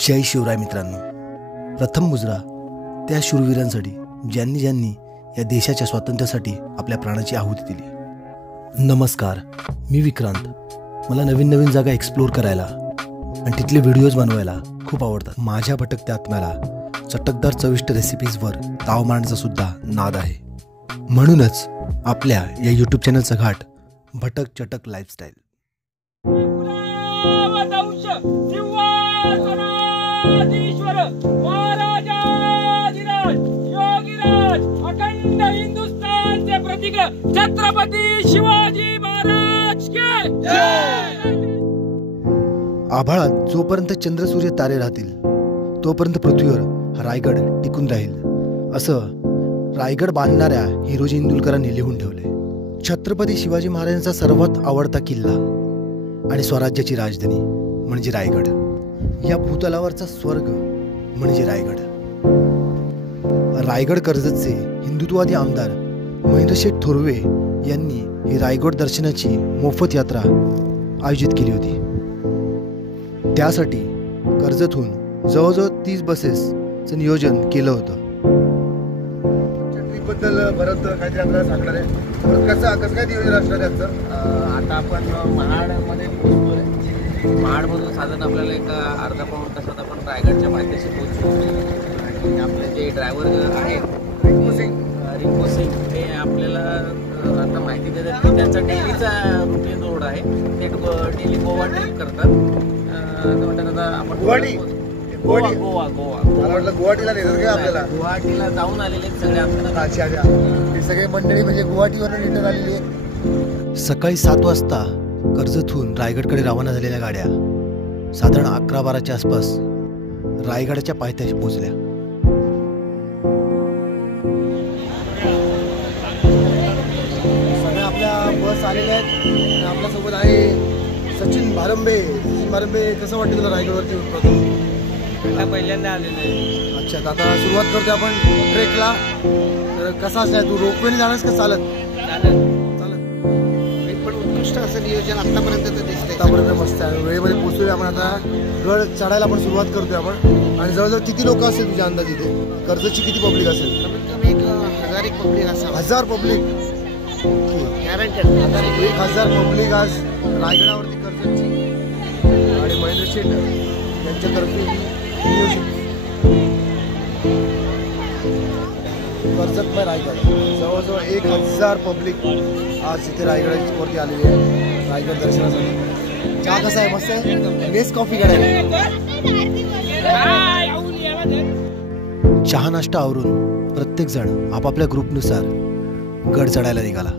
जय शिवराय मित्रांनो, प्रथम मुजरा त्या शूरवीरांसाठी ज्यांनी या देशाच्या स्वातंत्र्यासाठी आपल्या प्राणाची आहुती दिली। नमस्कार, मी विक्रांत। मला नवीन जागा एक्सप्लोर करायला आणि तिथले व्हिडिओज बनवायला खूप आवडतात। माझ्या भटकत्या आत्म्याला चटकदार चविष्ट रेसिपीजवर ताव मारण्याचा सुद्धा नाद आहे। म्हणूनच आपल्या या यूट्यूब चॅनलचा घाट भटक चटक लाईफस्टाईल। छत्रपती शिवाजी महाराज के जय। आभाळात जोपर्यंत चंद्र सूर्य तारे राहतील तोपर्यंत पृथ्वीवर हा रायगड टिकून राहील, असं रायगड बांधणाऱ्या हिरोजी इंदुलकरांनी लिहून ठेवले। छत्रपती शिवाजी महाराजांचा सर्वात आवडता किल्ला आणि स्वराज्याची राजधानी म्हणजे रायगड। या भूतलावरचा स्वर्ग म्हणजे रायगड। रायगड कर्जतचे हिंदुत्ववादी आमदार महेंद्रशेठ थोरवे यांनी ही रायगड दर्शनाची मोफत यात्रा आयोजित केली होती। त्यासाठी कर्जतहून जवळजवळ 30 बसेसचं नियोजन केलं होतं। ट्रिपबद्दल बरंच काहीतरी आपल्याला सांगणार आहे। कसं काय नियोजन असणार आहे आजचं? आता आपण महाडमध्ये पोहोचतोय। महाडमधून साधारण आपल्याला एक अर्धा पाऊण तासात आपण रायगडच्या पायथ्याशी पोहोचतो आणि आपले जे ड्रायव्हर आहेत रिंकू सिंग हे आपल्याला आता माहिती देतात की त्यांचा डेलीचा रुटीन रोड आहे। ते डेली गोवा ट्रिप करतात। आता आपण गोवा मला वाटलं गुवाहाटीला नेणार का आपल्याला? गुवाहाटीला जाऊन आलेले आहेत सगळे आपल्याला। अच्छा, हे सगळे मंडळी म्हणजे गुवाहाटीवरून रिटर्न आलेली आहे। सकाळी 7 वाजता कर्जतहून रायगडकडे रवाना झालेल्या गाड्या साधारण 11-12च्या आसपास रायगडच्या पायथ्याशी पोहोचल्या। सगळ्या आपल्या बस आलेल्या आहेत। आपल्यासोबत आहे सचिन भारंबे। कसं वाटतं तुला रायगडवरती प्रथम? पहिल्यांदा आलेले आहे। अच्छा, आता सुरुवात करतो आपण ट्रेकला। तर कसा असणार, तू रोपवेने जाणारस का चालत? पण उत्कृष्ट असं नियोजन आतापर्यंत तर दिसतंय। आतापर्यंत मस्त आहे। वेळेमध्ये पोहोचतोय आपण। आता गड चढायला आपण सुरुवात करतोय आपण। आणि जवळजवळ किती लोक असेल तुझ्या अंदाज इथे? कर्जतची किती पब्लिक असेल? कमीत कमी एक 1000 पब्लिक असावं। 1000 पब्लिक? गॅरंटेड 1000 पब्लिक आज रायगडावरती कर्जतची आणि महेंद्रशेठ यांच्यातर्फे कर्जत बाय रायगड जवळजवळ 1000 पब्लिक आज इथे रायगडावरती आलेली आहे रायगड दर्शनासाठी। चहा कसा आहे? मस्त आहे। बेस्ट कॉफी काढायला। चहा नाश्ता आवरून प्रत्येक जण आपापल्या ग्रुपनुसार गड चढायला निघाला।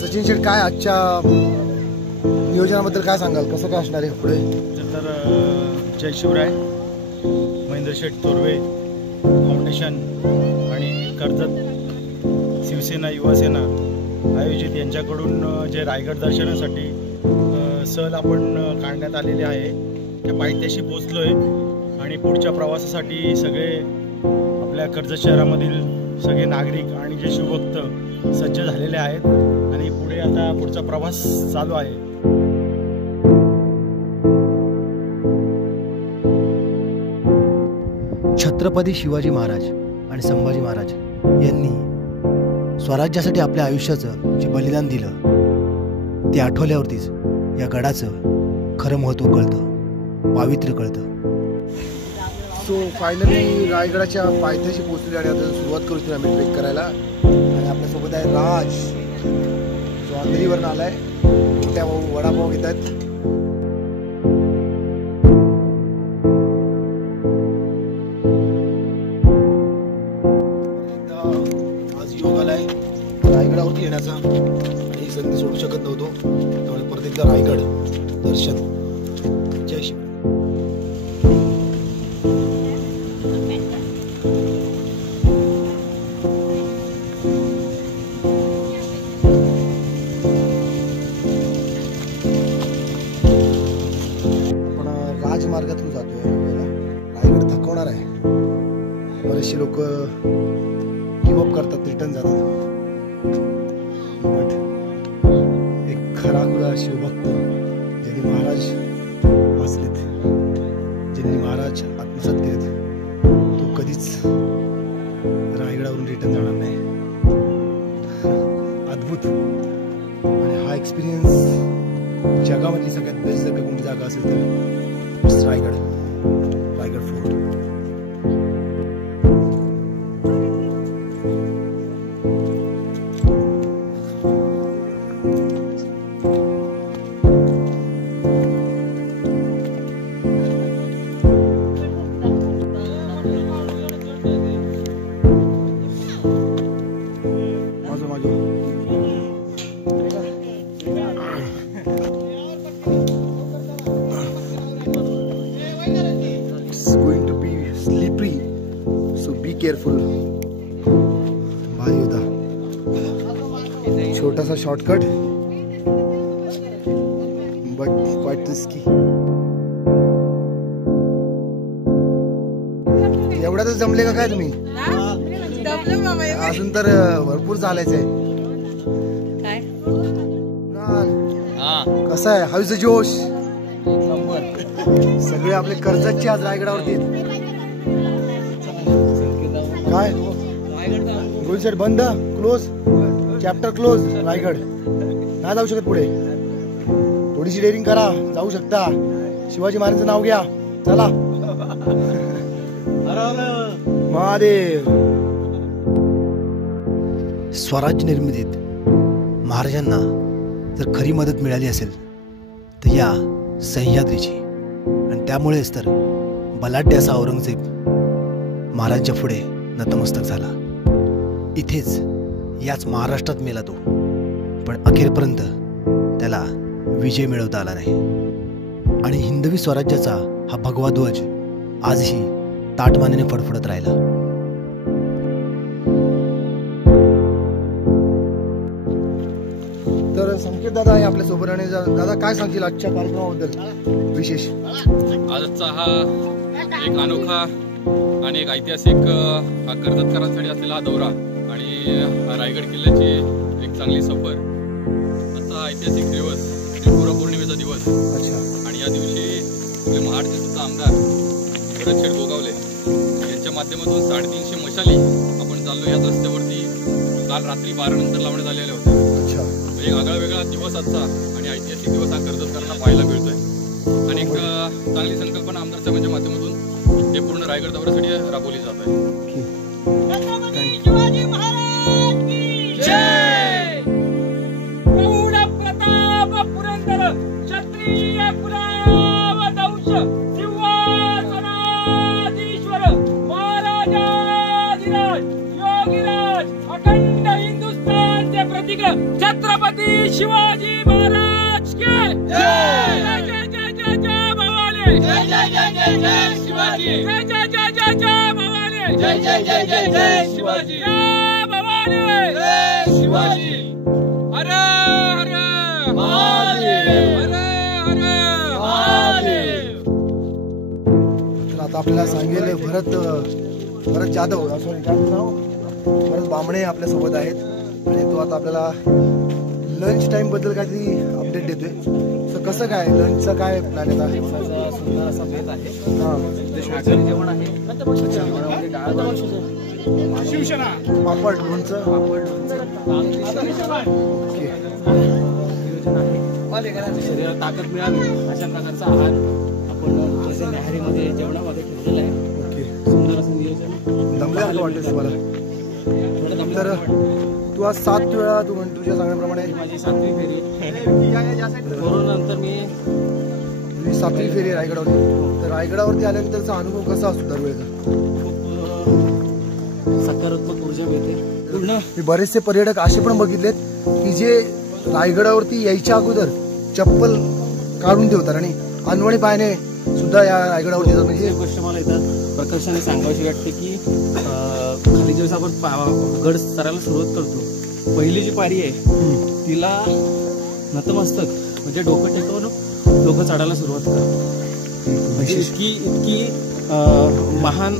सचिन शेठ, काय आजच्या नियोजनाबद्दल काय सांगाल? कसं काय असणार आहे पुढे? तर जय शिवराय। महेंद्रशेठ थोरवे फाउंडेशन आणि कर्जत शिवसेना युवासेना आयोजित यांच्याकडून जे रायगड दर्शनासाठी सहल आपण काढण्यात आलेले आहे त्या पायथ्याशी पोचलो आहे। आणि पुढच्या प्रवासासाठी सगळे आपल्या कर्जत शहरामधील सगळे नागरिक आणि जे शिवभक्त सज्ज झालेले आहेत आणि पुढे आता पुढचा प्रवास चालू आहे। छत्रपती शिवाजी महाराज आणि संभाजी महाराज यांनी स्वराज्यासाठी आपल्या आयुष्याचं जे बलिदान दिलं ते आठवल्यावरतीच या गडाचं खरं महत्त्व कळतं, पावित्र्य कळतं। सो फायनली रायगडाच्या पायथ्याशी पोहोचले आणि आता सुरुवात करू आम्ही ट्रेक करायला। आणि आपल्यासोबत आहे राज, जो अंधेरीवरून आलाय। मोठ्या भाऊ वडापाव घेत आहेत। आज योग आलाय रायगडावरती येण्याचा आणि संधी सोडू शकत नव्हतो, त्यामुळे परत एकदा रायगड दर्शन। जय शिव। राजमार्गातून जातोय। रायगड थकवणार आहे। बरेचसे लोक गिव्ह अप करतात, रिटर्न जातात। बट एक खराखुरा शिवभक्त ज्यांनी महाराज वाचलेत, ज्यांनी महाराज आत्मसात केलेत, तो कधीच रायगडावरून रिटर्न जाणार नाही. अद्भुत. आणि हा एक्सपिरियन्स जगामधली सगळ्यात बेस्ट जर कोणती जागा असेल तर रायगड फोर्ट. केअरफुल. भारी होता. छोटासा शॉर्टकट बट क्वाइट रिस्की. एवढ्यातच जमले का काय तुम्ही? अजून तर भरपूर चालायचंय. कसं आहे, हाऊ इज द जोश? सगळे आपले कर्जतचे आज रायगडावरती. काय गोल सेट बंद, क्लोज, चॅप्टर क्लोज. रायगड नाही जाऊ शकत पुढे. थोडीशी डेअरिंग करा, जाऊ शकता. शिवाजी महाराजांचं नाव घ्या. चला. महादेव. स्वराज्य निर्मितीत महाराजांना जर खरी मदत मिळाली असेल तर या सह्याद्रीची. आणि त्यामुळेच तर बलाढ्य असा औरंगजेब महाराजांच्या पुढे नतमस्तक झाला. इथेच याच महाराष्ट्रात मेला तो. पण अखेरपर्यंत त्याला विजय मिळवता आला नाही. आणि हिंदवी स्वराज्याचा हा भगवा ध्वज आजही ताटमानेने फडफडत राहिला. तर संकेत दादा आहे आपल्या सोबत. आणि दादा काय सांगशील आजच्या कार्यक्रमाबद्दल विशेष? आजचा हा एक अनोखा आणि एक ऐतिहासिक कर्जतकरांसाठी असलेला हा दौरा आणि रायगड किल्ल्याची एक चांगली सफर. असा ऐतिहासिक दिवस, गुरुपौर्णिमेचा दिवस. आणि या दिवशी आपले महाडचे सुद्धा आमदार भरत गोगावले यांच्या माध्यमातून 350 मशाली आपण चाललो याच रस्त्यावरती काल रात्री 12 नंतर लावण्यात आलेल्या होत्या. एक आगळा वेगळा दिवस आजचा आणि ऐतिहासिक दिवस हा कर्जतकरांना पाहायला मिळतोय. आणि एक चांगली संकल्पना आमदार साहेबांच्या माध्यमातून हे पूर्ण रायगड दौऱ्यासाठी राबवली जात आहे. शिवाजी महाराज की जय. प्रौढ प्रताप पुरंदर क्षत्रिय कुलावतंश सिंहासनाधीश्वर महाराजाधिराज योगीराज अखंड हिंदुस्थानचे प्रतीक छत्रपती शिवाजी महाराज के जय. जय जय जय जय भवानी. जय जय जय जय जय शिवाजी. जय जय जय जय जय भवानी. जय जय जय जय जय शिवाजी. जय भवानी. जय शिवाजी. हर हर महादेव. हर हर महादेव. तर आता आपल्याला सांगेल भरत जाधव, सॉरी काय नाव, भरत बामणे आपल्या सोबत आहेत. आणि तो आता आपल्याला लंच टाइम बद्दल काहीतरी अपडेट देतोय. तर कसं काय लंचचा काय प्लॅन आहे? सुंदर असा बेत आहे. शाकाहारी जेवण आहे. जेवणामध्ये डाळ भात, शिवसेना पापड, लोणचं. शरीराला ताकद मिळावी अशा प्रकारचा आहार आपण न्याहारीमध्ये जेवणामध्ये ठेवलेला आहे. ओके. सुंदर असं नियोजन. दमल्यासारखं वाटतं तुम्हाला? तर तू आज 7 वेळा तू तुझ्या सांगण्याप्रमाणे माझी 7वी फेरी. कोरोनानंतर मी 7वी फेरी रायगडावरती. तर रायगडावरती आल्यानंतरचा अनुभव कसा असतो दरवेळेचा? खूप सकारात्मक ऊर्जा मिळते. पूर्ण मी बरेचसे पर्यटक असे पण बघितलेत की जे रायगडावरती यायच्या अगोदर चप्पल काढून ठेवतात आणि अनवणी पायाने सुद्धा या रायगडावरती येतात. म्हणजे एक गोष्ट मला इथं प्रकर्षाने सांगावीशी वाटते की खाली ज्यावेळेस आपण गड चढायला सुरुवात करतो, पहिली जी पायरी आहे तिला नतमस्तक म्हणजे डोकं टेकवून डोकं चढायला सुरुवात करतो. म्हणजे इतकी महान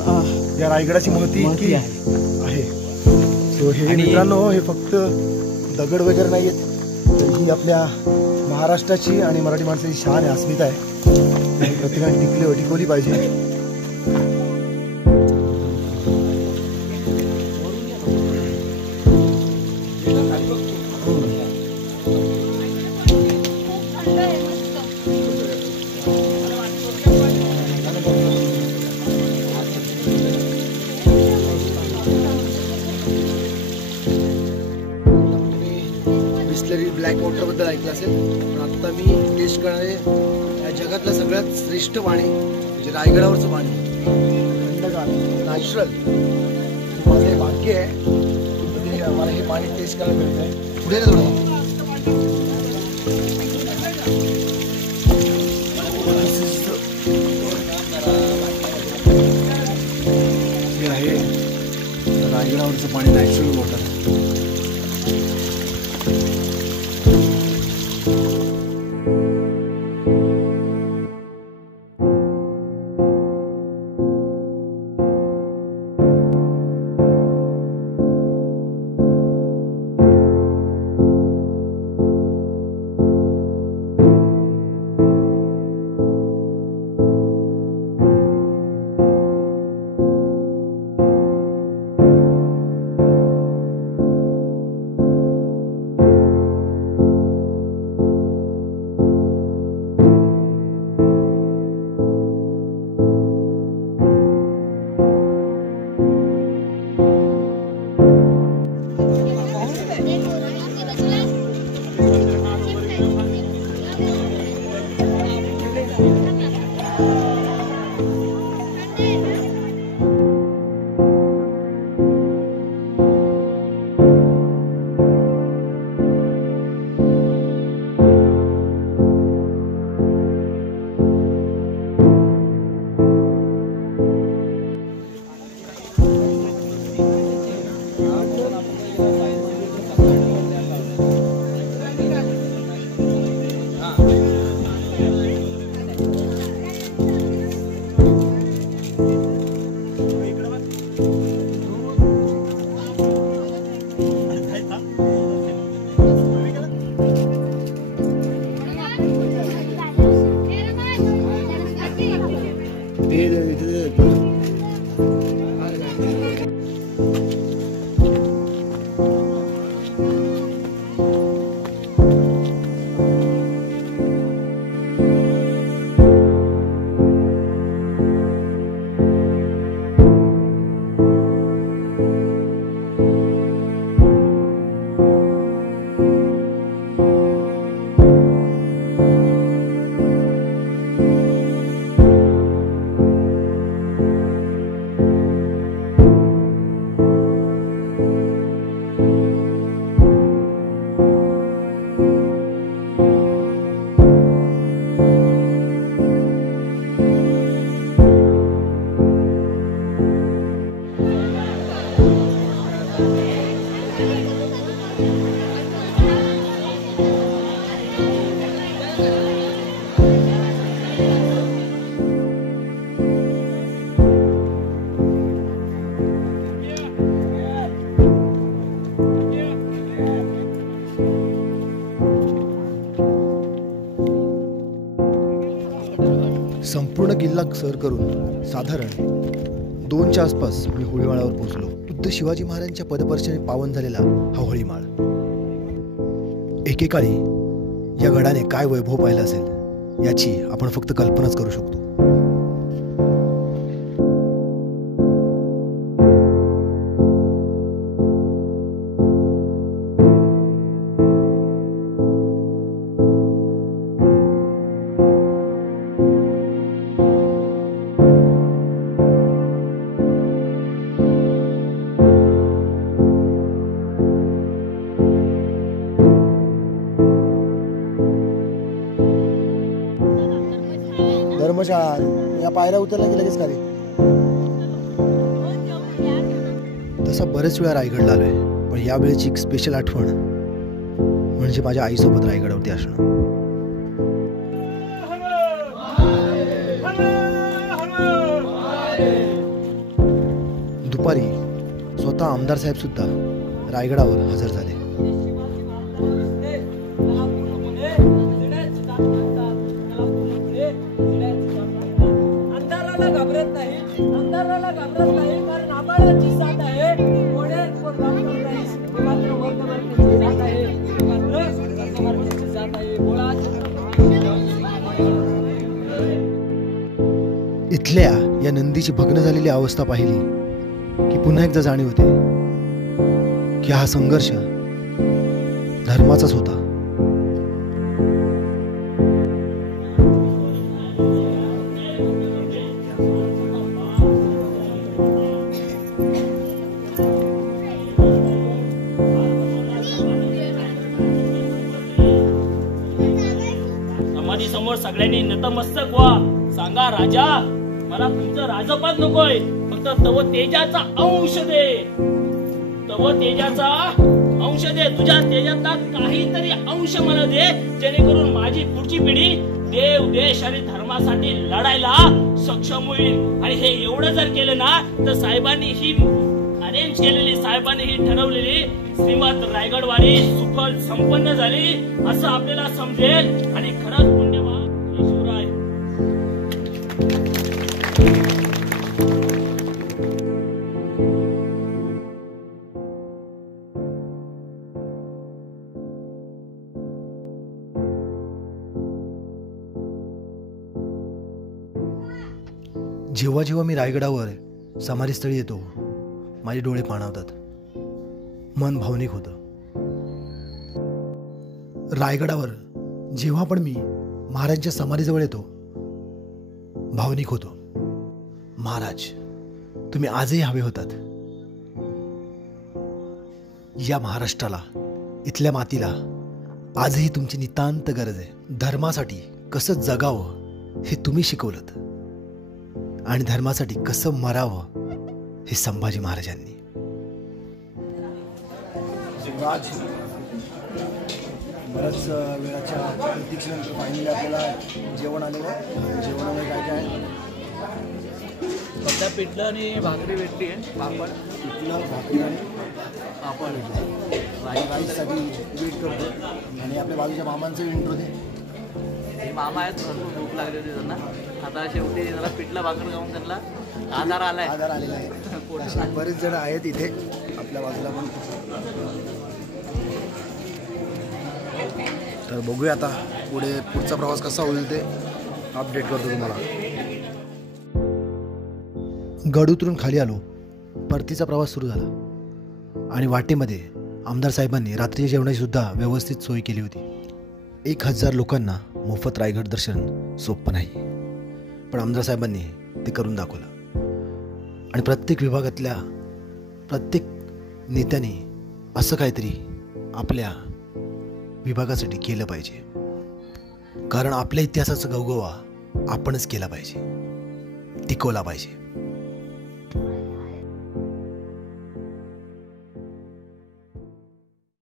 या रायगडाची महती महती आहे. तो हे आणि- मित्रांनो हे फक्त दगड वगैरे नाही आहेत, तर ही आपल्या महाराष्ट्राची आणि मराठी माणसाची शान आहे, अस्मिता आहे. ही प्रत्येकाने टिकवली पाहिजे. बिस्लरी ब्लॅक वॉटरबद्दल ऐकलं असेल, पण आत्ता मी टेस्ट करणारे या जगातलं सगळ्यात श्रेष्ठ पाणी म्हणजे रायगडावरचं पाणी, थंडगार नॅचरल. माझं हे भाग्य आहे की मला हे पाणी टेस्ट करायला मिळतं आहे. पुढे ना थोडं हे आहे रायगडावरचं पाणी, नॅचरल वॉटर. संपूर्ण किल्ला सर करून साधारण 2च्या आसपास मी होळीमाळावर पोहोचलो. बुद्ध शिवाजी महाराजांच्या पदपर्शाने पावन झालेला हा होळीमाळ. एकेकाळी या गडाने काय वैभव पाहिलं असेल याची आपण फक्त कल्पनाच करू शकतो. धर्मशाळा या पायऱ्या उतरल्या की लगेच खाली. तसा बरेच वेळा रायगडला आलोय, पण यावेळेची एक स्पेशल आठवण म्हणजे माझ्या आईसोबत रायगडावरती असणं. दुपारी स्वतः आमदार साहेब सुद्धा रायगडावर हजर झाले. अंधाराला घाबरत नाही, अंधाराला घाबरत नाही, कारण आभाळाची साथ आहे. कोण्यात कोण काम करत नाही, ते मात्र वर्तमानाची साथ आहे, ते मात्र वर्तमानाची साथ आहे. इथल्या या नंदीची भग्न झालेली अवस्था पाहिली की पुन्हा एकदा जाणीव होते की हा संघर्ष धर्माचाच होता. समाधी समोर सगळ्यांनी नतमस्तक व्हा. सांगा राजा, मला तुमचं राजपद नकोय, फक्त तव तेजाचा अंश दे, तव तेजाचा अंश दे, तुझ्या तेजाचा काहीतरी अंश मला दे, जेणेकरून माझी पुढची पिढी देव देश आणि धर्मासाठी लढायला सक्षम होईल. आणि हे एवढं जर केलं ना तर साहेबांनी ही अरेंज केलेली, साहेबांनी ही ठरवलेली श्रीमंत रायगडवाडी सुफल संपन्न झाली असं आपल्याला समजेल. आणि खरंच पुण्यवान शिवराय. जेव्हा जेव्हा मी रायगडावर समाधीस्थळी येतो, माझे डोळे पाणावतात, मन भावनिक होतं. रायगडावर जेव्हा पण मी महाराजांच्या समाधीजवळ येतो, भावनिक होतो. महाराज, तुम्ही आजही हवे होतात. या महाराष्ट्राला, इथल्या मातीला आजही तुमची नितांत गरज आहे. धर्मासाठी कसं जगावं हे तुम्ही शिकवलंत, आणि धर्मासाठी कसं मरावं हे संभाजी महाराजांनी. राज, बऱ्याच वेळाच्या प्रतीक्षेनंतर फायनली आपल्याला जेवण आलेलं आहे. जेवणामध्ये काय काय आहे? सध्या पिठलं आणि भाकरी भेटली आहे, पापड, पिठलं, भाकरी आणि पापड. राईसाठी वेट करतो. आणि आपल्या बाजूच्या मामांचं इंट्रो दे. हे मामा आहेत, भरपूर भूक लागली होती त्यांना. आता शेवटी जरा पिठलं भाकर खाऊन त्यांना आधार आलाय, आधार आलेला आहे. असे बरेच जण आहेत इथे आपल्या बाजूला पण. तर बघूया आता पुढचा प्रवास कसा होईल ते अपडेट करतो तुम्हाला. गड उतरून खाली आलो, परतीचा प्रवास सुरू झाला. आणि वाटेमध्ये आमदार साहेबांनी रात्रीच्या जेवणाची सुद्धा व्यवस्थित सोय केली होती. 1000 लोकांना मोफत रायगड दर्शन सोपं नाही, पण आमदार साहेबांनी ते करून दाखवलं. आणि प्रत्येक विभागातल्या प्रत्येक नेत्याने असं काहीतरी आपल्या विभागासाठी केलं पाहिजे, कारण आपल्या इतिहासाचा गवगवा आपणच केला पाहिजे, टिकवला पाहिजे.